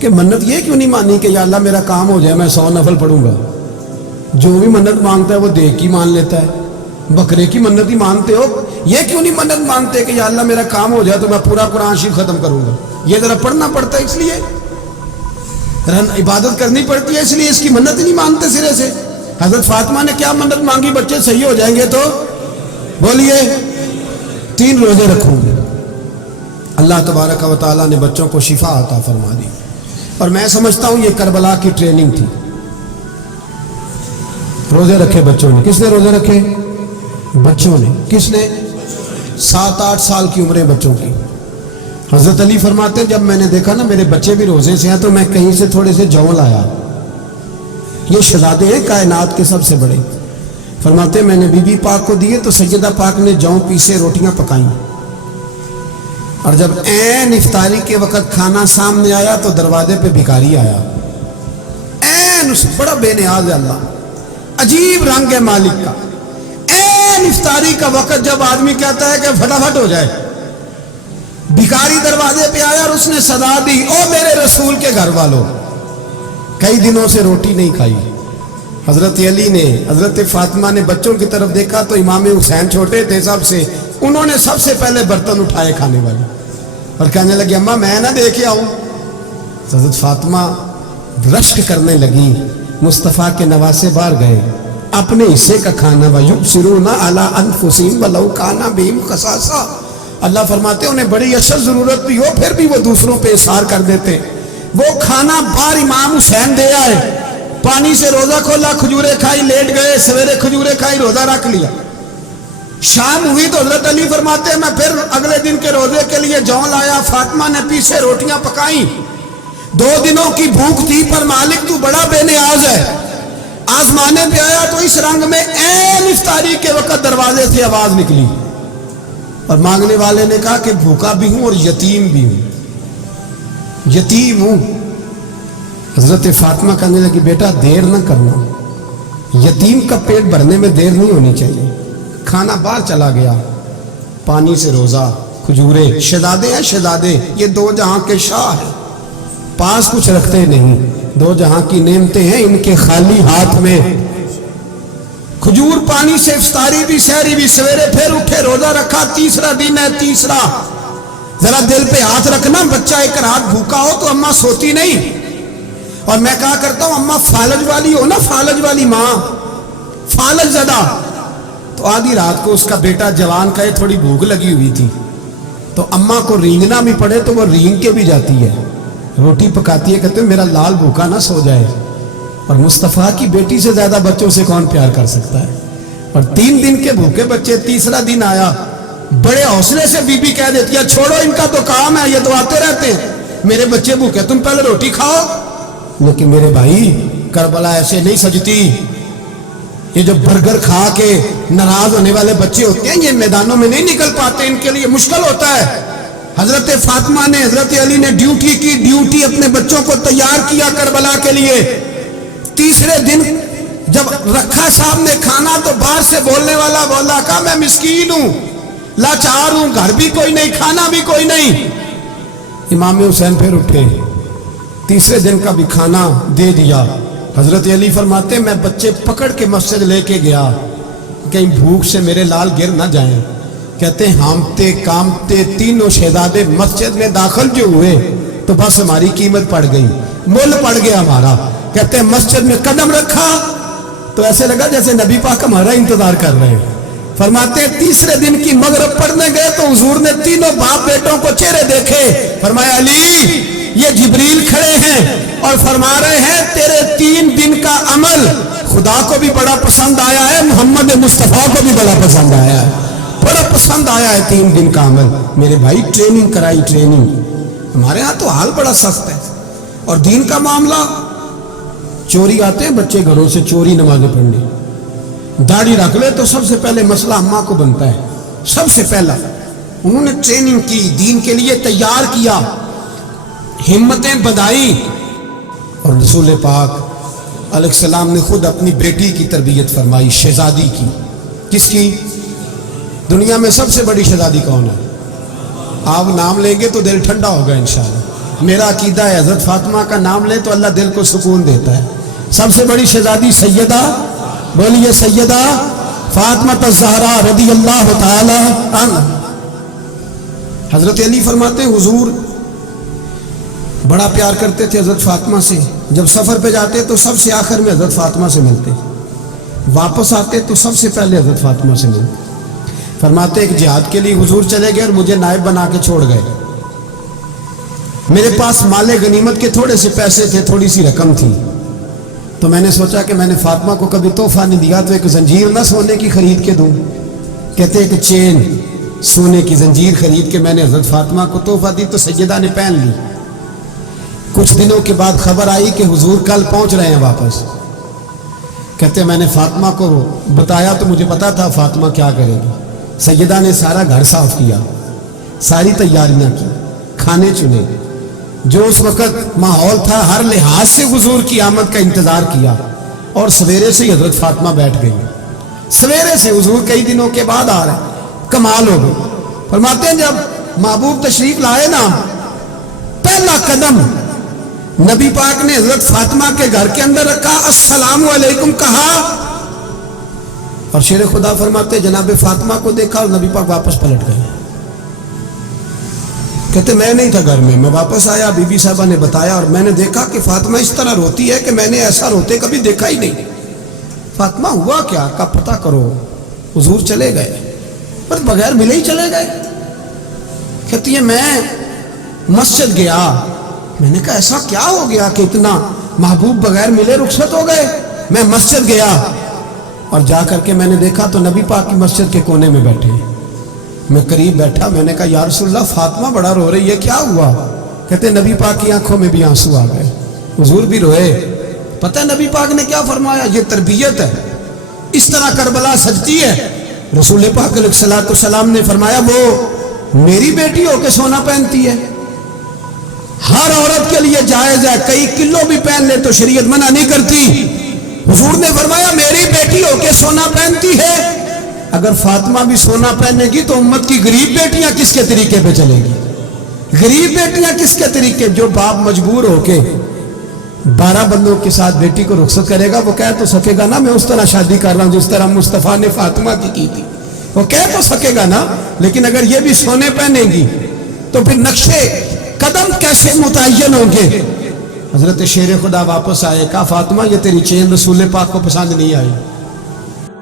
کہ منت یہ کیوں نہیں مانی کہ یا اللہ میرا کام ہو جائے میں 100 نفل پڑھوں گا؟ جو بھی منت مانگتا ہے وہ دیکھ کی مان لیتا ہے، بکرے کی منت ہی مانتے ہو، یہ کیوں نہیں منت مانتے کہ یا اللہ میرا کام ہو جائے تو میں پورا قرآن شریف ختم کروں گا؟ یہ ذرا پڑھنا پڑتا ہے، اس لیے عبادت کرنی پڑتی ہے، اس لیے اس کی منت ہی نہیں مانتے سرے سے۔ حضرت فاطمہ نے کیا منت مانگی؟ بچے صحیح ہو جائیں گے تو بولیے 3 روزے رکھوں گے۔ اللہ تبارک و تعالیٰ نے بچوں کو شفا عطا فرما دی، اور میں سمجھتا ہوں یہ کربلا کی ٹریننگ تھی۔ روزے رکھے بچوں نے، کس نے روزے رکھے؟ بچوں نے۔ کس نے؟ 7-8 سال کی عمریں بچوں کی۔ حضرت علی فرماتے جب میں نے دیکھا نا میرے بچے بھی روزے سے ہیں تو میں کہیں سے تھوڑے سے جوں لایا، یہ شہزادے ہیں کائنات کے سب سے بڑے۔ فرماتے میں نے بی بی پاک کو دیے تو سیدہ پاک نے جوں پیسے روٹیاں پکائیں، اور جب عین افطاری کے وقت کھانا سامنے آیا تو دروازے پہ بھکاری آیا، عین اس بڑا بے نیاز ہے اللہ، عجیب رنگ ہے مالک کا۔ عین افطاری کا وقت جب آدمی کہتا ہے کہ فٹافٹ ہو جائے، بھکاری دروازے پہ آیا اور اس نے صدا دی، او میرے رسول کے گھر والوں، کئی دنوں سے روٹی نہیں کھائی۔ حضرت علی نے، حضرت فاطمہ نے بچوں کی طرف دیکھا تو امام حسین چھوٹے تھے سب سے، انہوں نے سب سے پہلے برتن اٹھائے کھانے والے، اور کہنے لگے اماں میں نہ دے کے آؤں۔ حضرت فاطمہ رشک کرنے لگی، مصطفیٰ کے نواسے باہر گئے، اپنے حصے کا کھانا وَيُبْصِرُونَ عَلَىٰ أَنفُسِهِمْ وَلَوْ كَانَ بِهِمْ خَصَاصَةٌ۔ اللہ فرماتے انہیں بڑی اشد ضرورت بھی ہو پھر بھی وہ دوسروں پہ اثار کر دیتے۔ وہ کھانا باہر امام حسین دے آئے، پانی سے روزہ کھولا، کھجورے کھائی، لیٹ گئے، سویرے کھجورے کھائی، روزہ رکھ لیا۔ شام ہوئی تو حضرت علی فرماتے ہیں میں پھر اگلے دن کے روزے کے لیے جوں لایا، فاطمہ نے پیچھے روٹیاں پکائیں، 2 دنوں کی بھوک تھی، پر مالک تو بڑا بے نیاز ہے۔ آزمانے پہ آیا تو اس رنگ میں عین افطاری کے وقت دروازے سے آواز نکلی، اور مانگنے والے نے کہا کہ بھوکا بھی ہوں اور یتیم بھی ہوں، یتیم ہوں۔ حضرت فاطمہ کہنے لگی بیٹا دیر نہ کرنا، یتیم کا پیٹ بھرنے میں دیر نہیں ہونی چاہیے۔ کھانا باہر چلا گیا، پانی سے روزہ، کھجورے، شہزادے ہیں شہزادے، یہ 2 جہاں کے شاہ ہیں، پاس کچھ رکھتے نہیں، 2 جہاں کی نعمتیں ہیں ان کے خالی ہاتھ میں۔ کھجور پانی سے افطاری بھی، سحری بھی، سویرے پھر اٹھے، روزہ رکھا، تیسرا دن ہے، تیسرا۔ ذرا دل پہ ہاتھ رکھنا، بچہ ایک رات بھوکا ہو تو اماں سوتی نہیں، اور میں کہا کرتا ہوں اماں فالج والی ہو نا، فالج والی ماں، فالج زدہ، تو آدھی رات کو اس کا بیٹا جوان کا تھوڑی بھوک لگی ہوئی تھی، تو اماں کو رینگنا بھی پڑے تو وہ رینگ کے بھی جاتی ہے، روٹی پکاتی ہے، کہتے ہیں میرا لال بھوکا نہ سو جائے۔ اور مصطفیٰ کی بیٹی سے زیادہ بچوں سے کون پیار کر سکتا ہے؟ اور 3 دن کے بھوکے بچے، تیسرا دن آیا، بڑے حوصلے سے بی بی کہہ دیتی ہے چھوڑو ان کا تو کام ہے، یہ تو آتے رہتے ہیں، میرے بچے بھوکے تم پہلے روٹی کھاؤ۔ لیکن میرے بھائی کربلا ایسے نہیں سجتی، یہ جو برگر کھا کے ناراض ہونے والے بچے ہوتے ہیں یہ میدانوں میں نہیں نکل پاتے، ان کے لیے مشکل ہوتا ہے۔ حضرت فاطمہ نے، حضرت علی نے ڈیوٹی کی، ڈیوٹی اپنے بچوں کو تیار کیا کربلا کے لیے۔ تیسرے دن جب رکھا صاحب نے کھانا تو باہر سے بولنے والا بولا کہا میں مسکین ہوں، لاچار ہوں، گھر بھی کوئی نہیں، کھانا بھی کوئی نہیں۔ امام حسین پھر اٹھے، تیسرے دن کا بھی کھانا دے دیا۔ حضرت علی فرماتے ہیں میں بچے پکڑ کے مسجد لے کے گیا، کہیں بھوک سے میرے لال گر نہ جائیں۔ کہتے ہیں ہامتے کامتے تینوں شہزادے مسجد میں داخل جو ہوئے تو بس ہماری قیمت پڑ گئی، مول پڑ گیا ہمارا۔ کہتے ہیں مسجد میں قدم رکھا تو ایسے لگا جیسے نبی پاک ہمارا انتظار کر رہے ہیں۔ فرماتے ہیں تیسرے دن کی مغرب پڑھنے گئے تو حضور نے تینوں باپ بیٹوں کو چہرے دیکھے، فرمایا علی یہ جبریل کھڑے ہیں اور فرما رہے ہیں تیرے 3 دن کا عمل خدا کو بھی بڑا پسند آیا ہے، محمد مصطفیٰ کو بھی بڑا پسند آیا ہے، بڑا پسند آیا ہے 3 دن کا عمل۔ میرے بھائی ٹریننگ کرائی، ٹریننگ۔ ہمارے ہاں تو حال بڑا سخت ہے، اور دین کا معاملہ، چوری آتے ہیں بچے گھروں سے چوری نمازیں پڑھنے، داڑھی رکھ لے تو سب سے پہلے مسئلہ اماں کو بنتا ہے، سب سے پہلا۔ انہوں نے ٹریننگ کی، دین کے لیے تیار کیا، ہمتیں بدائی، اور رسول پاک علیہ السلام نے خود اپنی بیٹی کی تربیت فرمائی، شہزادی کی۔ کس کی؟ دنیا میں سب سے بڑی شہزادی کون ہے؟ آپ نام لیں گے تو دل ٹھنڈا ہوگا انشاءاللہ۔ میرا عقیدہ ہے حضرت فاطمہ کا نام لے تو اللہ دل کو سکون دیتا ہے. سب سے بڑی شہزادی سیدہ، بولیے سیدہ فاطمہ الزہرا رضی اللہ تعالی عنہ. حضرت علی فرماتے ہیں حضور بڑا پیار کرتے تھے حضرت فاطمہ سے. جب سفر پہ جاتے تو سب سے آخر میں حضرت فاطمہ سے ملتے، واپس آتے تو سب سے پہلے حضرت فاطمہ سے ملتے. فرماتے ایک جہاد کے لیے حضور چلے گئے اور مجھے نائب بنا کے چھوڑ گئے. میرے پاس مال غنیمت کے تھوڑے سے پیسے تھے، تھوڑی سی رقم تھی، تو میں نے سوچا کہ میں نے فاطمہ کو کبھی تحفہ نہیں دیا تو ایک زنجیر نہ سونے کی خرید کے دوں. کہتے ایک چین سونے کی زنجیر خرید کے میں نے حضرت فاطمہ کو تحفہ دی تو سیدہ نے پہن لی. کچھ دنوں کے بعد خبر آئی کہ حضور کل پہنچ رہے ہیں واپس. کہتے میں نے فاطمہ کو بتایا تو مجھے پتا تھا فاطمہ کیا کرے گی. سیدہ نے سارا گھر صاف کیا، ساری تیاریاں کی، کھانے چنے، جو اس وقت ماحول تھا ہر لحاظ سے حضور کی آمد کا انتظار کیا. اور سویرے سے ہی حضرت فاطمہ بیٹھ گئی. سویرے سے حضور کئی دنوں کے بعد آ رہے ہیں، کمال ہو گئی. فرماتے ہیں جب محبوب تشریف لائے نا، پہلا قدم نبی پاک نے حضرت فاطمہ کے گھر کے اندر رکھا، السلام علیکم کہا، اور شیر خدا فرماتے جناب فاطمہ کو دیکھا اور نبی پاک واپس پلٹ گئے. کہتے میں نہیں تھا گھر میں واپس آیا، بی بی صاحبہ نے بتایا اور میں نے دیکھا کہ فاطمہ اس طرح روتی ہے کہ میں نے ایسا روتے کبھی دیکھا ہی نہیں. فاطمہ ہوا کیا؟ کا پتہ کرو. حضور چلے گئے پر بغیر ملے ہی چلے گئے. کہتی ہے میں مسجد گیا، میں نے کہا ایسا کیا ہو گیا کہ اتنا محبوب بغیر ملے رخصت ہو گئے. میں مسجد گیا اور جا کر کے میں نے دیکھا تو نبی پاک کی مسجد کے کونے میں بیٹھے. میں قریب بیٹھا، میں نے کہا یا رسول اللہ فاطمہ بڑا رو رہی ہے، کیا ہوا؟ کہتے نبی پاک کی آنکھوں میں بھی آنسو آ گئے، حضور بھی روئے. پتہ ہے نبی پاک نے کیا فرمایا؟ یہ تربیت ہے، اس طرح کربلا سجتی ہے. رسول پاک علیہ الصلوۃ والسلام نے فرمایا وہ میری بیٹی ہو کے سونا پہنتی ہے. ہر عورت کے لیے جائز ہے، کئی کلو بھی پہن لے تو شریعت منع نہیں کرتی. حضور نے فرمایا میری بیٹی ہو کے سونا پہنتی ہے. اگر فاطمہ بھی سونا پہنے گی تو امت کی غریب بیٹیاں کس کے طریقے پہ چلیں گی؟ غریب بیٹیاں کس کے طریقے؟ جو باپ مجبور ہو کے 12 بندوں کے ساتھ بیٹی کو رخصت کرے گا وہ کہہ تو سکے گا نا میں اس طرح شادی کر رہا ہوں جس طرح مصطفیٰ نے فاطمہ کی تھی، وہ کہہ تو سکے گا نا. لیکن اگر یہ بھی سونے پہنے گی تو پھر نقشے قدم کیسے متعین ہوں گے؟ حضرت شیر خدا واپس آئے، کہا فاطمہ یہ تیری چین رسول پاک کو پسند نہیں آئی.